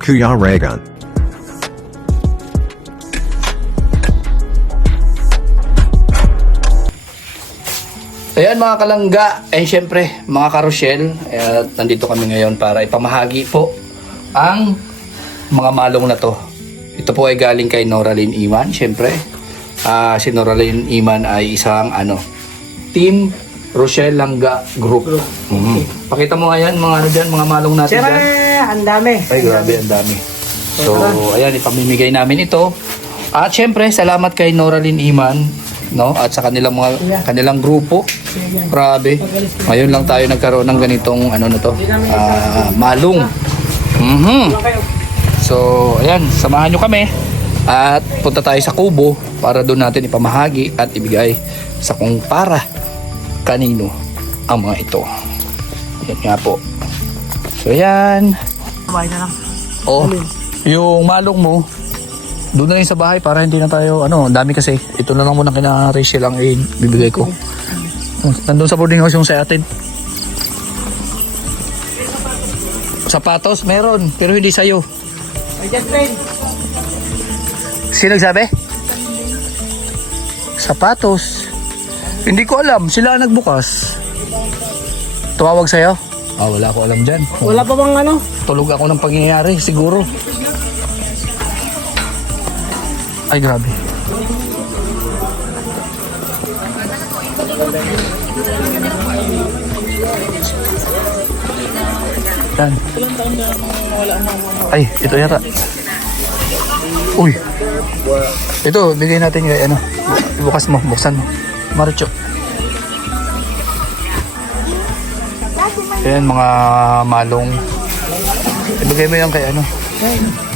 Kuya Regan. Ayan mga kalangga, syempre mga karosyel, nandito kami ngayon para ipamahagi po ang mga malong na to. Ito po ay galing kay Noraline Iman, syempre. Si Noraline Iman ay isang Team Rochelle Langga Group. Pakita mo nga yan, mga dyan, mga malong natin Siyempre, dyan. ang dami. Ay grabe, ang dami. So, ayan, ipamimigay namin ito. At syempre, salamat kay Noraline Iman, no? At sa kanilang grupo. Grabe. Ngayon lang tayo nagkaroon ng ganitong malong. So, ayan, samahan nyo kami at punta tayo sa kubo para doon natin ipamahagi at ibigay sa kung para kanino ang mga ito. Yan nga po. So, ayan. Sabay na lang. Oh, yung malong mo, doon na rin sa bahay para hindi na tayo, ang dami kasi. Ito na lang muna kina Rachel ang bibigay ko. Nandun sa boarding house yung sa atin. Sapatos, meron, pero hindi sa'yo. Sino nagsabi? Sapatos. Hindi ko alam, sila ang nagbukas. Tumawag sa'yo? Wala ko alam dyan. Wala pa bang Tulog ako ng pangyayari, siguro. Ay, grabe. Yan. Ay, ito yata. Uy. Ito, bigay natin kay bukas mo, buksan mo. Maricho. Ayan, mga malong. Ibigay mo yan kay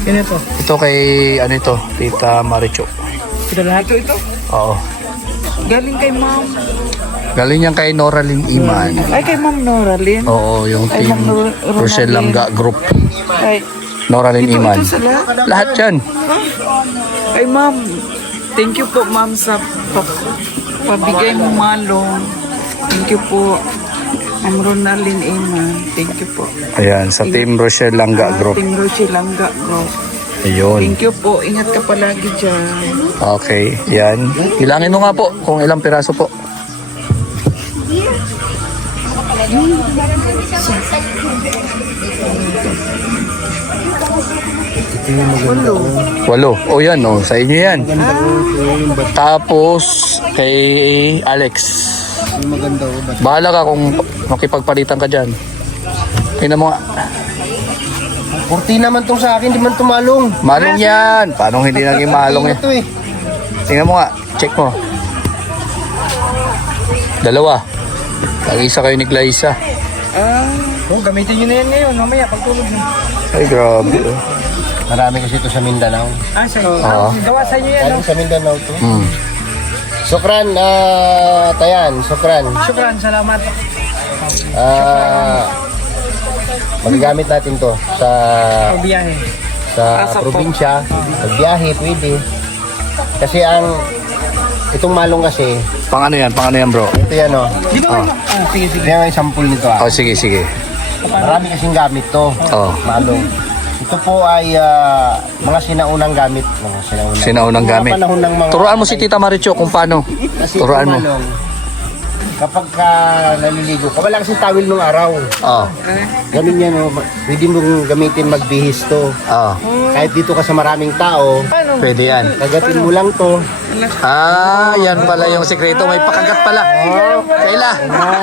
Yan ito. Ito kay ito, Tita Maricho. Ito lahat ito? Oo. Galing kay Ma'am. Galing yan kay Noraline Iman. Ay, kay Ma'am Noraline. Oo, yung Ay, team Ma'am Rochelle Langga Group. Ay, Noraline Iman. ito sila. Lahat yan. Ay, Ma'am. Thank you po, Ma'am, sa pabigay mo malong. Thank you po. Ma'am Ronaldin Iman. Thank you po. Ayan, sa team Rochelle Langga Group. Team Rochelle Langga Group. Ayun. Thank you po. Ingat ka palagi dyan. Okay, yan. Ilangin mo nga po kung ilang piraso po. Walo. O yan, sa inyo yan. Tapos, kay Alex. Bahala ka kung makipagpalitan ka dyan. Tingnan mo nga. 40 naman tong sa akin, di man tumalong. Malong yan. Paano hindi naging malong yan? Ito eh. Tingnan mo nga. Check mo. Dalawa. Nag-isa kayo ni Glyza. Gamitin nyo na yan ngayon, mamaya pagtulog nyo. Ay, grabe. Marami kasi ito sa Mindanao. Gawa sa inyo yan. Galing sa Mindanao to. Hmm. Sukran, Tayan, sukran. Shukran, salamat. Magagamit natin to sa Biyahe. sa probinsya. Pagbiyahe, pwede. Kasi itong malong kasi, Pang ano yan, bro? ito yan Dito kayo. Sige, sige. Yan ang sample nito Oh, sige. Marami kasing gamit to. Oh. Malong. Ito po ay mga sinaunang gamit. Sinaunang gamit. Mga panahon ng mga... Turuan mo si Tita Maricho kung paano. Kasi Turuan mo. malong, kapag naliligo ka, wala kasing tawil nung araw. Oh. Ganun yan, pwede mong gamitin magbihis to. Oh. Kahit dito ka sa maraming tao, Pwede yan. kagatin mo lang to. Yan pala yung sikreto. May pakagat pala. Kaila.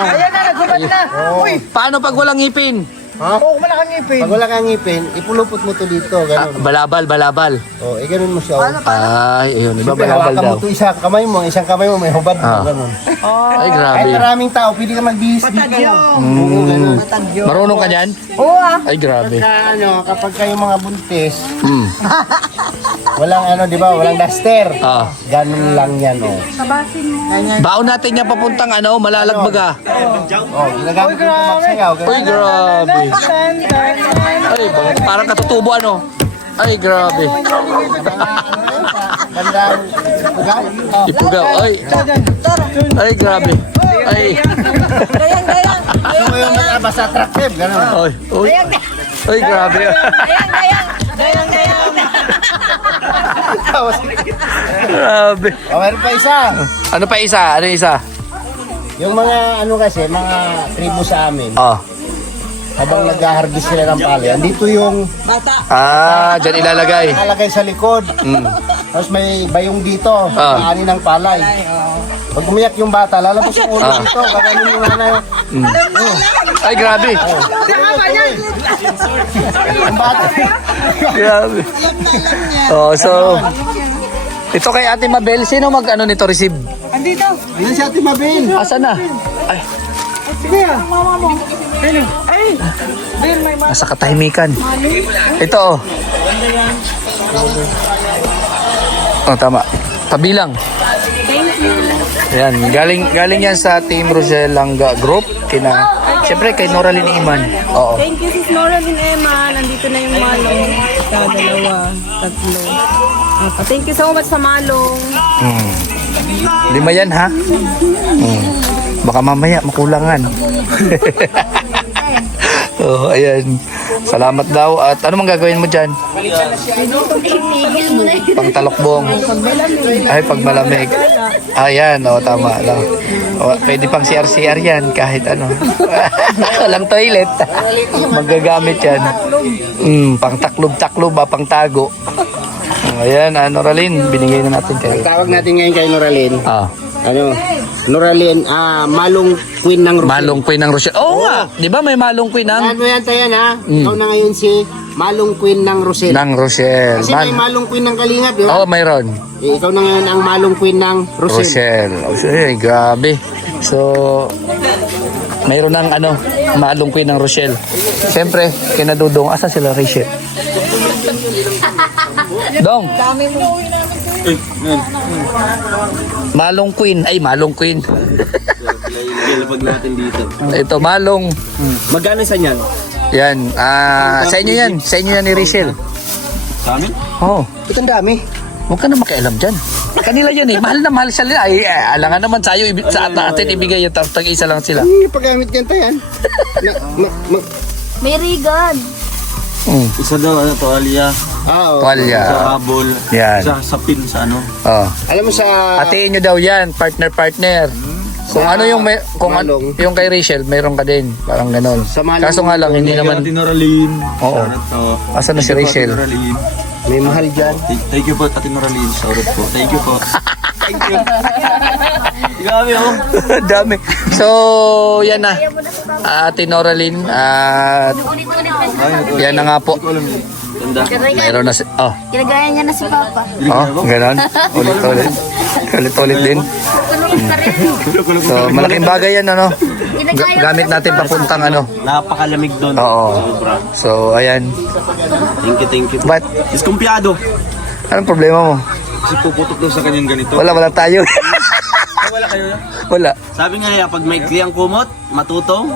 Ayan na, nagulat na. Uy, Paano pag walang ngipin? Ha? wala kang ngipin. Pag wala kang ngipin, ipulupot mo to dito. Ganun. Balabal. Ganun mo siya. Ay, ayun. Iba Siyempre, balabal hawakan daw. mo to isang kamay mo may hubad. Ganun. Ay, Kahit grabe. maraming tao, pwede ka magbihis dito. Marunong ka dyan? Oo Ay, grabe. Kapag kayo mga buntis, Hmm. walang di ba, walang duster. Ganun lang yan, Baon natin yan papuntang Malalagbaga. Ginagamit mo ito magsayaw. Ay, grabe. Ay, parang katutubo Ay, grabe. Bandang ugaw. Ipugaw. Ay, grabe. Ay. So ngayon mas attractive, ganun. Ay, grabe. Grabe. Meron pa isa. Ano pa isa? Ano yung isa? Yung mga ano kasi, mga tribo sa amin, Oh. habang nag-harvest sila ng palay, andito yung Dyan ilalagay. nakalagay sa likod. Tapos may bayong dito, kaani ng palay. Pag umiyak yung bata, lalabas yung ulo dito, gaganin yung nanay. Ay, grabe. Yung bata. Grabe. Oh, so ito kay Ate Mabel, sino mag-ano nito receive? Ayan si Ate Mabel. Asa na? Ay, nasa katahimikan. Ito oh. Oh, tama. Pabilang. Yan, galing yan sa Team Rochelle Langga Group. Siyempre kay Noraline Iman. Oo. Thank you, Sis Noraline Emma. Nandito na yung malong. Isa, dalawa, tatlo. Thank you so much sa malong. 5 yan ha? Baka mamaya makulangan. Oh, ayan. Salamat daw. At ano mang gagawin mo dyan? Pangtalokbong. Ay, pag malamig. Ayan, oh, tama. No. Oh, pwede pang CR yan kahit ano. Walang toilet. Magagamit yan. Pang taklob-taklob, pang tago. Ayan, Noraline, binigay na natin kayo. Tawag natin ngayon kay Noraline. Ano? Noraline, Malong Queen ng Rochelle. Malong Queen ng Rochelle. Oo nga, di ba may Malong Queen ng? Ano yan tayo ha? Ikaw na ngayon si Malong Queen ng Rochelle. Ng Rochelle. Kasi may Malong Queen ng Kalingap, di ba? Oo, mayroon. Ikaw na ngayon ang Malong Queen ng Rochelle. Rochelle. Ay, grabe. So, mayroon ng ano, Malong Queen ng Rochelle. Siyempre, kinadudong. Asa sila, Rachel? Dong. Malong Queen. Ay, Malong Queen. Ilapag natin dito. Ito, Malong. Magkano sa niyan? Yan. Sa inyo yan. Sa inyo yan ni Rachel. Sa amin? Oo. Itong dami. Huwag ka na makialam dyan. Kanila yan eh. Mahal na mahal sila. Ay, alangan naman sa'yo. Sa atin ibigay yung tag-isa lang sila. Paggamit yan tayo yan. May rigan. Isa daw, tuwalya. Tuwalya. Sa habol. Yan. Isa sa pin, sa ano. Oh. Alam mo sa... Hatiin nyo daw yan. Partner. Kung ano yung kung Malong. yung kay Rachel, mayroon ka din. Parang ganon. Sa Malong. Kaso nga lang, hindi naman. Ate Noraline. Oo. Asan na si Rachel? May mahal dyan. Thank you po, Ate Noraline. Shoutout po. Thank you po. Thank you. Grabe oh. Dami. So, yan na. Ate Noraline. At yan na nga po. Tanda. Mayroon na si... Oh. Ginagaya niya na si Papa. Oh, ganon. Ulit-ulit. Ulit-ulit din. So, malaking bagay yan, ano? Gamit natin papuntang ano. Napakalamig doon. Oo. Sobra. So, ayan. Thank you. But, Diskumpiyado. anong problema mo? Kasi puputok daw sa kanyang ganito. Wala tayo. Wala kayo na? Wala. Sabi nga niya, pag may kliyang kumot, matutong.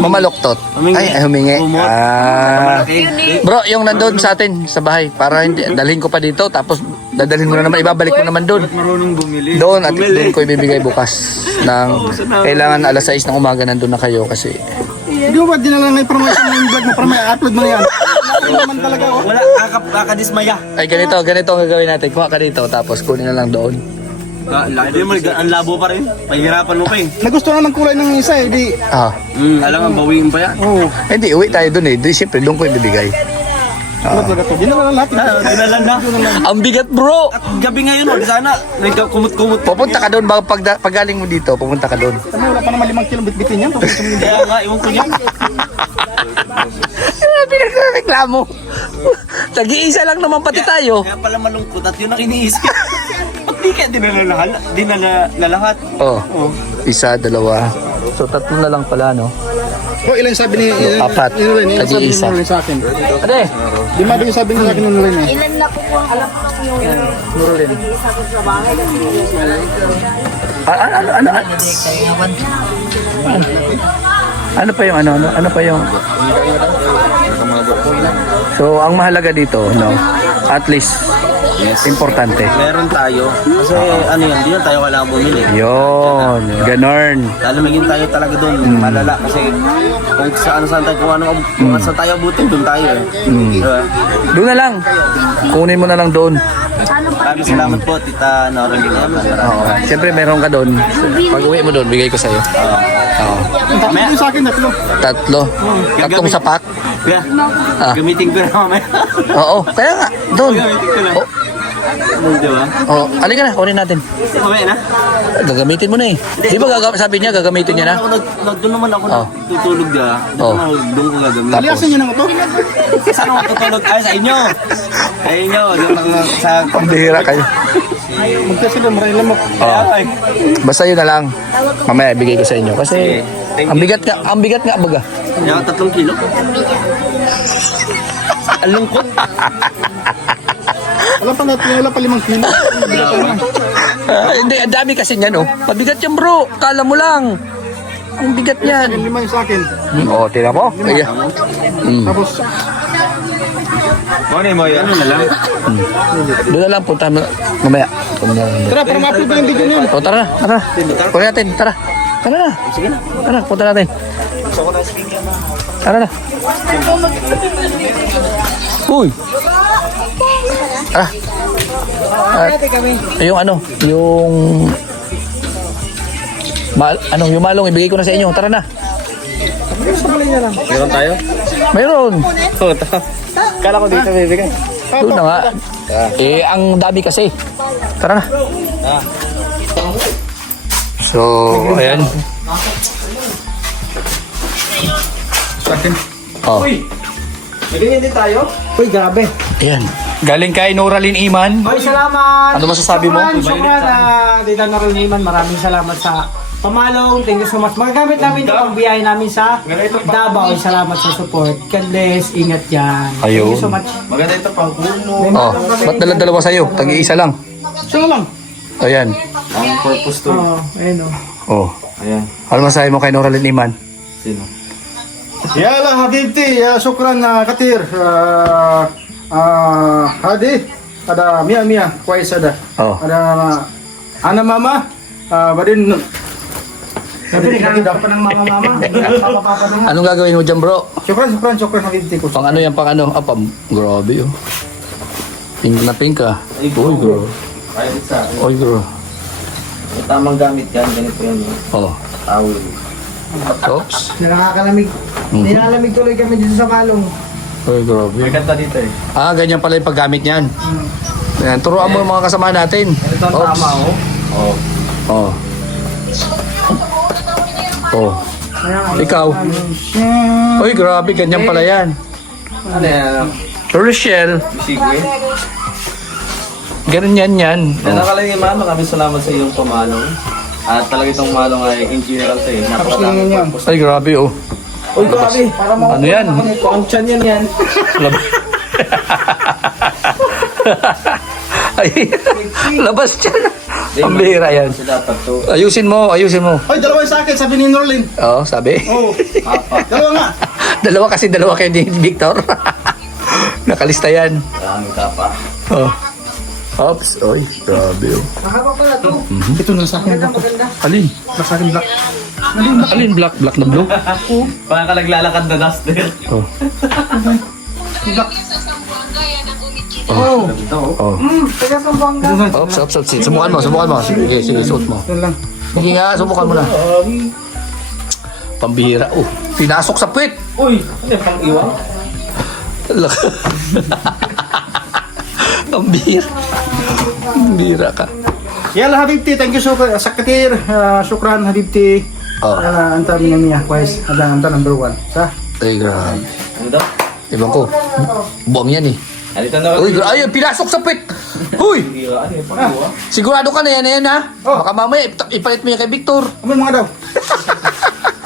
Mamaloktot. Ay, humingi. Kumot. Malaki. Bro, yung nandun sa atin, sa bahay, para hindi, dalhin ko pa dito, tapos dadalhin mo na naman, ibabalik mo naman doon. Marunong bumili. Doon, at doon ko ibibigay bukas. Kailangan alas 6 ng umaga nandun na kayo kasi... Hindi mo ba dinala na information ng vlog mo para may upload mo na yan? Hindi naman talaga oh. Wala, kakadismaya. Ay, ganito ang gagawin natin. Kuha ka dito, tapos kunin na lang doon. Hindi mo, ang labo pa rin. Pahirapan mo pa eh. Nagusto na ng kulay ng isa eh. Di... Alam nga, bawiin pa yan. Oo. Hindi, uwi tayo doon eh. Siyempre, doon ko ibibigay. Dinala na lahat. Dinalan na. Ang bigat, bro! At gabi ngayon, oh, di sana, kumot-kumot. Pupunta ka doon, pag galing mo dito, pupunta ka doon. Ano, wala pa naman 5 kilo bitbitin yan. Kaya nga, iwan ko niya. Pinagreklamo. Tag-iisa lang naman pati tayo. Kaya pala malungkot at yun ang iniisip. Ba't di kaya dinala na lahat? Oh, isa, dalawa. So, 3 na lang pala, no? Oh, ilan sabi ni... 4. Tag-iisa. sa akin. Ade! Di ba yung sabi ni sa akin ng nulay na? Ilan na po ang alam ko yung Ano pa yung ano pa yung... So, ang mahalaga dito, no? At least, Yes. Importante. Meron tayo. Kasi ano yun, di yun tayo kailangan bumili. Yun, ganun. Lalo maging tayo talaga doon, malala. Kasi kung saan tayo, kung ano, kung saan tayo abutin, doon tayo eh. Diba? Doon na lang. Kunin mo na lang doon. Maraming salamat po, Tita Noraline Eman. Siyempre meron ka doon. Pag uwi mo doon, bigay ko sa'yo. Oo. Tapos sa akin, tatlo. Tatlo. Tatlong sapak. Kaya, gamitin ko na mamaya. Oo. Kaya nga, doon. Gamitin ko na. Oh, Diba? oh. Halika na, kunin natin. Mamaya na. Gagamitin mo na eh. Di ba sabi niya, gagamitin niya na? Doon naman ako Oh. natutulog na. Oh. Doon ko gagamitin. Tapos, Niyo na ito? Saan ako tutulog? Ay, sa inyo. Sa inyo. Doon ako sa... pambihira kayo. Magkasi na, maray lamok. Ay, Basta yun na lang. Mamaya ibigay ko sa inyo. Kasi, Thank ang bigat nga baga. Yan, 3 kilo. Ang lungkot. Wala pa natin, wala pa 5 kilo. Hindi, ang dami kasi niyan, oh. Pabigat yan, bro. Kala mo lang. Ang bigat niyan. 5 yung sa akin. Oo, tira mo. Kaya. Tapos, Ano na lang? Doon na lang, punta mo. Mamaya. tara, para ma-upload na yung video niyo. O, tara na, tara. Kunin natin, tara. Tara na. Sige na. Tara, punta natin. Tara na. Uy. Yung ano, yung... yung malong, ibigay ko na sa inyo. Tara na. Meron tayo? Mayroon. Kala ko dito bibigay. Doon na nga. Eh, ang dami kasi. Tara na. So, ayan. Sa akin. Oh. Bibigyan din tayo? Uy, grabe. Ayan. Galing kay Noraline Iman. Uy, salamat. Ano masasabi mo? Syukran, Tita Noraline. Maraming salamat sa pamalong. Thank you so much. Magagamit namin ito pang biyahe namin sa Davao. Salamat sa support. God bless. Ingat yan. Ayun. Thank you so much. Maganda ito pang kuno. Oh, ba't dala-dalawa sa'yo? Tag-iisa lang. So lang. Ayan. Ang purpose to. Ayun o. Oh. Ayan. Ano masasabi mo kay Noraline Iman? Sino? Ya lah Habibti, ya syukran Katir. Hadi, ada Mia, kuais ada. Oh. Ada Ana Mama, badin. Tapi kan dapat ng mama. Papa na. Anong gagawin mo dyan, bro? Syukran Habibti ko. Pang ano yan, pang ano? Ah, grabe, oh. Pink na pink, ah. Uy, bro. Ayun sa akin. Uy, bro. May tamang gamit yan. Ganito yan. Oh. Tawil. Oops. Nakakalamig. Nilalamig tuloy kami dito sa Malong. Uy, grabe. May kanta dito eh. Ah, ganyan pala yung paggamit niyan. Ayan, turuan mo yung mga kasama natin. Ito ang Oops. tama oh. Oh. Oh. Oh. Ikaw. Uy, grabe, ganyan pala yan. Ano yan? Rochelle, Bisigwe. ganun yan yan. Yan nakalagay man, maraming salamat sa iyong pamalong. At talaga itong malong ay in general to eh. Napakadaming purpose. Ay, grabe, oh. Uy, grabe. Ano yan? Ang tiyan yan. Ay, labas dyan. Ang bihira yan. Kasi dapat to. Ayusin mo, ayusin mo. Ay, dalawa sa akin, sabi ni Norlin. Oo, sabi. Oh, Papa. dalawa nga. Dalawa kayo ni Victor. Nakalista yan. Maraming tapa. Oh. Oops, oy, grabe, oh. Ito na sa akin. Alin? Sa akin black. Alin, black na blue? Parang ka naglalakad na duster. Oh. Oh, Ito oh. Oh. Oops. Subukan mo. Sige, suot mo. ito lang. Sige nga, subukan mo na. Pambihira. Oh, pinasok sa puwet. Uy, ano yung pang-iwan? Pambihira. Pambihira ka. Yalla Habibti, thank you so much. Sa Katir, syukran Habibti. Oh. Anta niya, kuais. Ada anta number 1. Sa? Ay, grabe. Ano daw? Ibang ko. Buwang yan eh. Alito na. Uy, ay, pinasok sa puwet. Huy! Ano yung pang-iwan? Sigurado ka na yan ha? Baka mamaya ipalit mo yan kay Victor. Ano mga daw?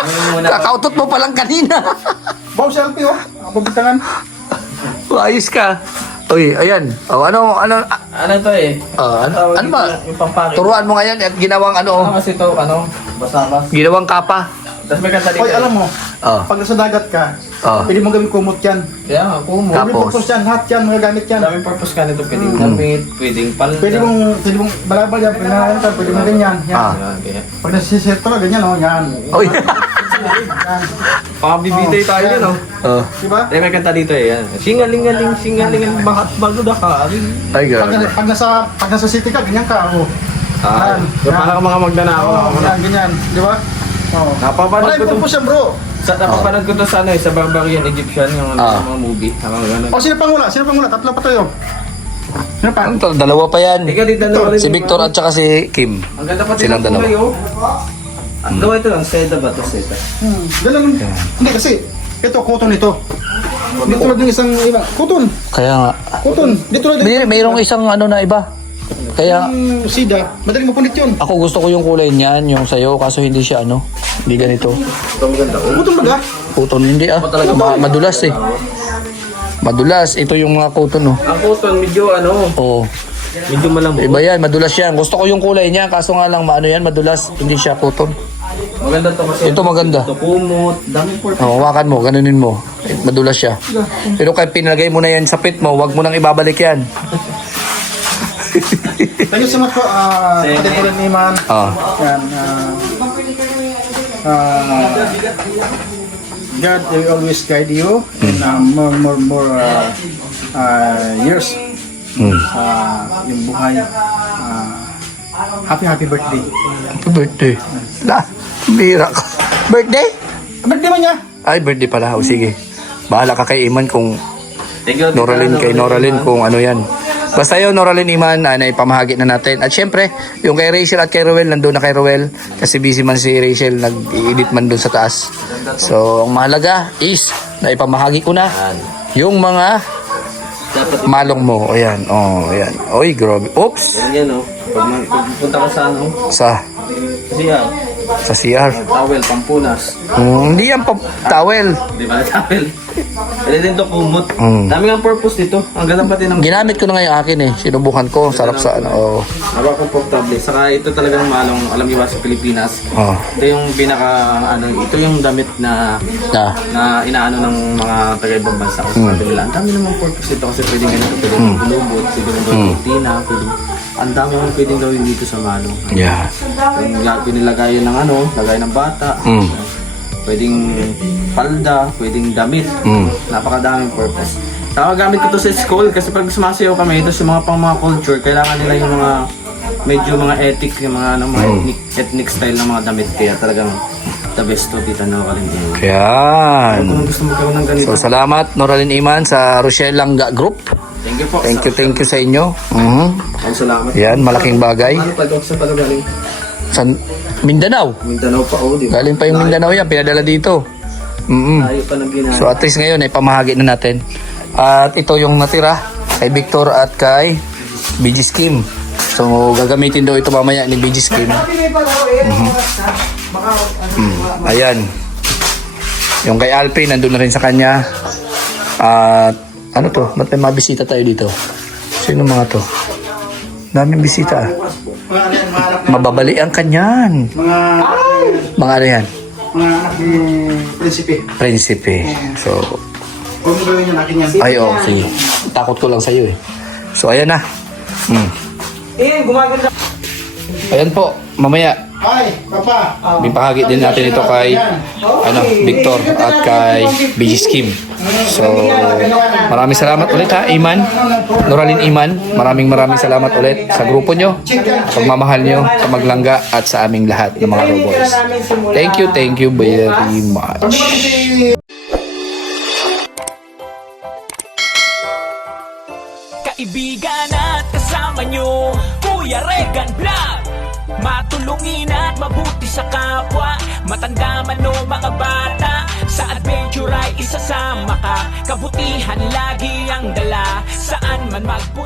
Ano yung muna? Kakautot mo pa lang kanina. Bawa selfie oh. Pabitangan. Ayos ka. Uy, ayan. Oh, ano, Ano to eh? ano ba? Yung pampakit. Turuan mo ngayon at ginawang ano, Kasi to, basa-bas. ginawang kapa. Tapos may kanta Hoy, alam mo, Oh. pag nasa dagat ka, Oh. pwede mong gawin kumot yan. Kaya nga, kumo. Tapos? Pwede purpose yan, hat yan, magagamit yan. Daming purpose ka nito. Pwedeng damit, pwedeng palda. Pwede mong balabal yan, pwede na pwede mong ganyan. Yan. Ah. Kaya, Pag nasiseto ka, ganyan, oh, yan. Oy. pakabibitay tayo yun, no? Oh. Diba? May kanta dito eh. Yan. Singalingaling, singalingaling, bakit bago na ka? Ay, Pag nasa city ka, ganyan ka, oh. Ah, para ka mga magnanakaw. Oh, ganyan, ganyan. Di ba? Oh. Napapanood Wala ko yung to. purpose yan, bro. Napapanood ko to sa ano eh, sa Barbarian Egyptian, yung Ah. mga movie. Ganun. O, sino pang wala? Sino pang wala? Tatlo pa tayo. Sino pa? Ano to? Dalawa pa yan. Ikaw dito na Si Victor at saka si Kim. Ang ganda pati Silang ng dalawa. kulay, oh. Ang gawa ito lang, seda ba ito? Seda. Dala nun. Hindi kasi, ito, cotton ito. Hindi tulad ng isang iba. Cotton. Kaya nga. Cotton. Hindi tulad ng Mayroong isang ano na iba. Kaya sida. Madaling mapunit yun. ako gusto ko yung kulay niyan, yung sayo, kaso hindi siya ano. Hindi ganito. Cotton ba? Cotton hindi ah. Madulas eh. Madulas. Ito yung mga cotton oh. Ang cotton, medyo ano, Oo. medyo malambot. Iba yan, madulas yan. Gusto ko yung kulay niya, kaso nga lang maano yan, madulas. Hindi siya cotton. Maganda to kasi. Ito maganda. Ito kumot, daming purpose. Oh, hawakan mo, ganunin mo. Madulas siya. Pero kahit pinalagay mo na yan sa pit mo, wag mo nang ibabalik yan. Thank you so much po. Pati po rin Iman. Ah. Yan. God will always guide you in more years. Yung buhay. Happy birthday. Happy birthday. Bira ka. Birthday? Birthday mo niya? Ay, birthday pala. O sige. Bahala ka kay Iman kung Thank you, Noraline kay Noraline kung ano yan. Basta yun, Noraline Iman, na ipamahagi na natin. At syempre, yung kay Rachel at kay Rowel, nandun na kay Rowel. Kasi busy man si Rachel, nag-edit man dun sa taas. So, ang mahalaga is, na ipamahagi ko na yung mga malong mo. Ayan, oh, ayan. Oy, grabe. Oops! Yan oh. Pag punta ka sa ano, siya, Sa CR. towel, pampunas. Hindi yan towel. Di ba? Towel. Pwede din to kumot. Dami ang purpose dito. Ang ganda pati ng Ginamit ko na ngayon akin eh. Sinubukan ko. Sarap sa ano. Oh. napaka-comfortable. Saka ito talagang malong, alam niyo ba sa Pilipinas. Oh. Ito yung pinaka, ano, ito yung damit na inaano ng mga taga-ibang bansa kasi sabi nila, ang dami namang purpose dito kasi pwedeng ganito, pwedeng bulubot, pwedeng gawin tina, pwedeng, ang dami mong pwedeng gawin dito sa malong. Yeah. Pinilagay ng ano, lagay ng bata, pwedeng palda, pwedeng damit, napakadaming purpose. Gamit ko to sa school kasi pag sumasayaw kami, ito sa mga culture, kailangan nila yung mga medyo mga ethic, yung mga, ano, mga ethnic style ng mga damit, kaya talagang the best to Tita Noraline. Yan. Kung gusto mo gawin ng ganito, So, salamat Noraline Iman sa Rochelle Langga Group. thank you po. Thank you sa inyo. Ang salamat. Yan, malaking bagay. Ano tayo sa galing? Sa Mindanao. Mindanao pa, oh, di ba? Galing pa yung Mindanao yan, pinadala dito. Tayo pa nang ginagawa. So, at least ngayon ay pamahagi na natin. At ito yung natira kay Victor at kay BG Skim. So, gagamitin daw ito mamaya ni BG Skim. Ayan. Yung kay Alpin, nandun na rin sa kanya. At ano to? Ba't may mabisita tayo dito? Sino mga to? Daming bisita. Mababali ang kanyan. Mga ano yan? Mga anak ni Prinsipe. Prinsipe. So, Kung gawin niya natin yan. ay, oh, sige. Takot ko lang sa'yo eh. So, ayan na. Gumaganda. Ayan po, mamaya. Ay, Papa. Bipahagi din natin ito kay Victor at kay BG Skim. So, maraming salamat ulit ha, Iman. Noraline Iman, maraming salamat ulit sa grupo nyo, pagmamahal nyo, sa Maglangga at sa aming lahat ng mga robots. Thank you very much. Kaibigan at kasama nyo, Kuya Regan Vlog. Matulungin at mabuti sa kapwa, matanda man o mga bata. Sa adventure ay isasama ka, kabutihan lagi ang dala, saan man magpunta.